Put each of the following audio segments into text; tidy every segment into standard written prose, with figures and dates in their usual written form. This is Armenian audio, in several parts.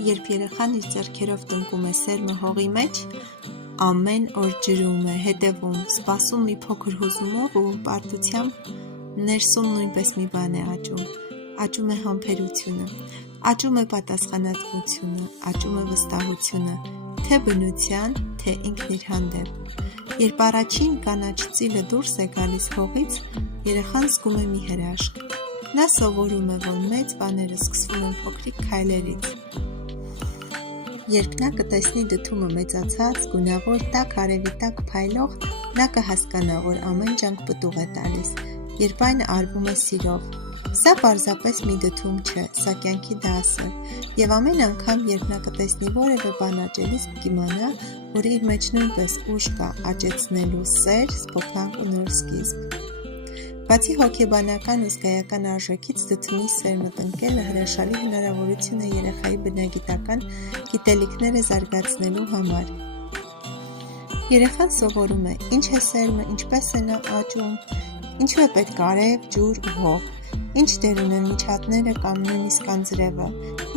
Երբ երեխան իր ձեռքերով տնկում է սերմը հողի մեջ, ամեն օր ջրում է, հետևում, սպասում մի փոքր հուզումով ու պարտությամբ, ներսում նույնպես մի բան է աճում։ Աճում է համբերությունը, աճում է պատասխանատվությունը, աճում է վստահությունը, թե բնության, թե ինքն իր հանդեպ։ Երբ առաջին կանաչ ծիլը դուրս է գալիս հողից, երեխան զգում է մի հրաշք։ Նա սովորում է, որ մեծ բաները սկսվում են փոքրիկ քայլերից։ Երբ նա կտեսնի դդումը մեծացած, գունավոր, տաք արևի տակ փայլող, նա կհասկանա, որ ամեն ջանք պտուղ է տալիս, երբ այն արվում է սիրով։ Սա պարզապես մի դդում չէ, սա կյանքի դաս է, և ամեն անգամ, երբ նա կտեսնի որևէ բան աճելիս, կիմանա, որ իր մեջ նույնպես ուժ կա աճեցնելու սեր, զբոսանք ու նոր սկիզբ։ Բացի հոգեբանական ու զգայական արժեքից, դդումի սերմը տնկելը հրաշալի հնարավորություն է երեխայի բնագիտական գիտելիքները զարգացնելու համար։ Երեխան սովորում է, ինչ է սերմը, ինչպես է նա աճում, ինչու է պետք արև, ջուր ու հող, ինչ դեր ունեն միջատները կամ նույնիսկ անձրևը,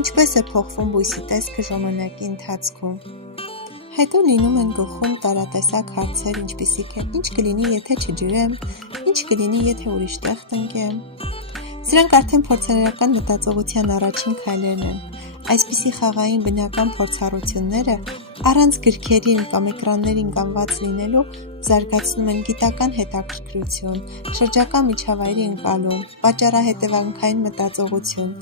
ինչպես է փոխվում բույսի տեսքը ժամանակի ընթացքում։ Հետո լինում են գլխում տարատեսակ հարցեր, ինչպիսիք են ինչ կլինի, եթե չջրեմ, ինչ կլինի, եթե ուրիշ տեղ տնկեմ։ Սրանք արդեն փորձարարական մտածողության առաջին քայլերն են։ Այսպիսի խաղային բնական փորձառությունները առանց գրքերին կամ էկրաններին կանգնված լինելու զարգացնում են գիտական հետաքրքրություն, շրջակա միջավայրի ընկալում, պատճառահետևանքային մտածողություն,